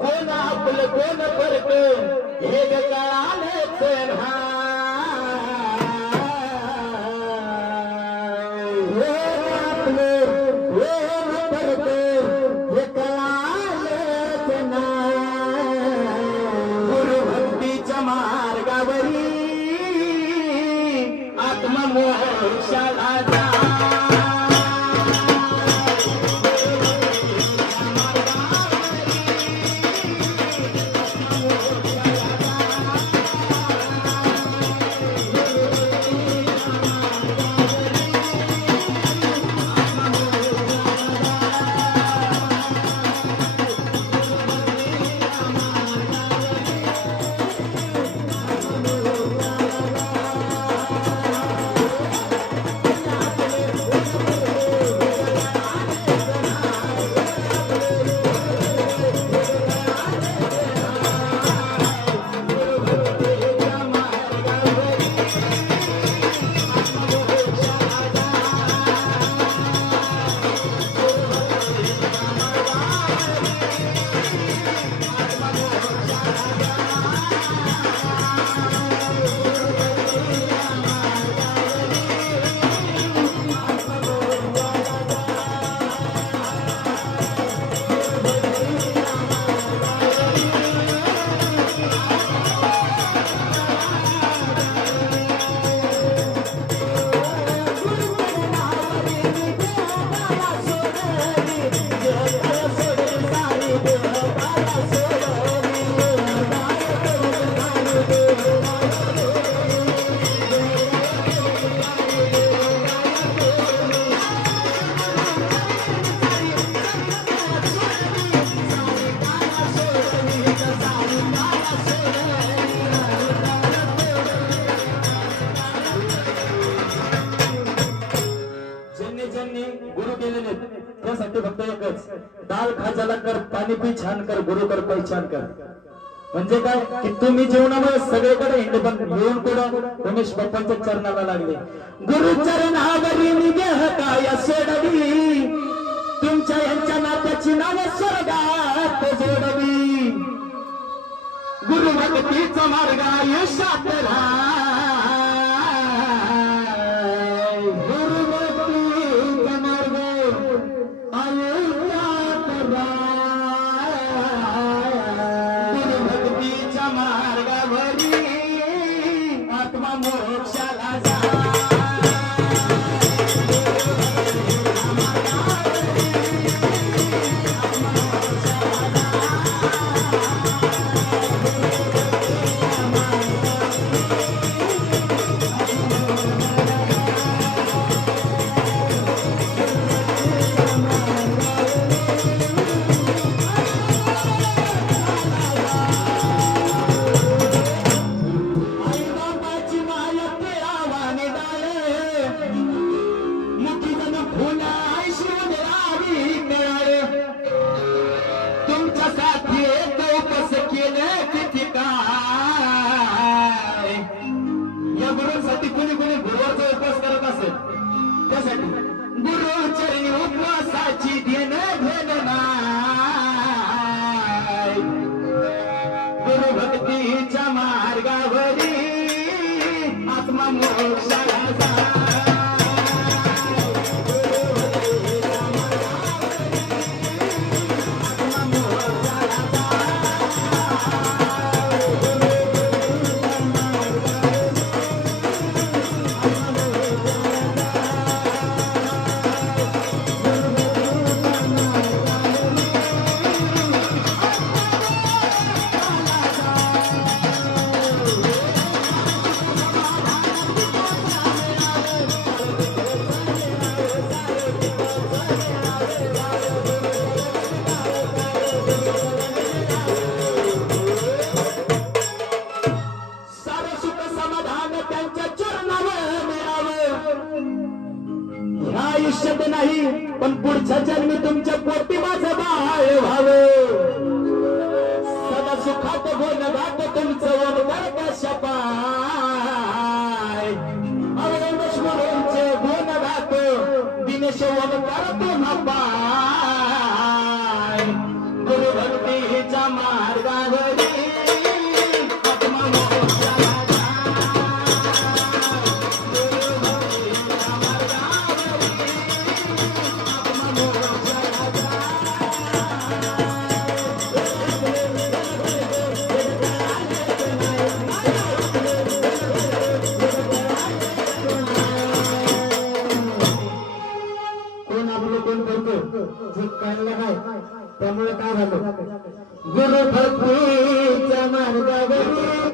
कोण आपलं कोण फरक हे कळालंच गुरुभक्तीच्या मार्गावरी आत्ममोक्षाला जा त्यासाठी फक्त एकच दाल खाजाला कर पाणी पी छान कर गुरु कर पहिचान कर म्हणजे काय की तुम्ही जीवनामध्ये सगळीकडे हिंड पण येऊन कुठं उमेश बाप्पांच्या चरणाला लागले गुरु चरणावरी निदेह काय सोडवी तुमच्या यांच्या नात्याची नाव स्वर्गात जोडवी गुरु भक्तीचा मार्ग आयुष्यात मोक्षाला जा गुरुचरणी उपवासाची देण घेण नाही गुरु भक्तीच्या मार्गावरी आत्मा मोक्षाला जा भक्तीच्या मार्गावरी आत्ममोक्षाला जा. गुरुभक्तीच्या मार्गावरी आत्ममोक्षाला जा. कोण आपलं कोण करतो जे कळलं नाही त्यामुळे काय झालं गुरु भक्तीच्या मार्गावरी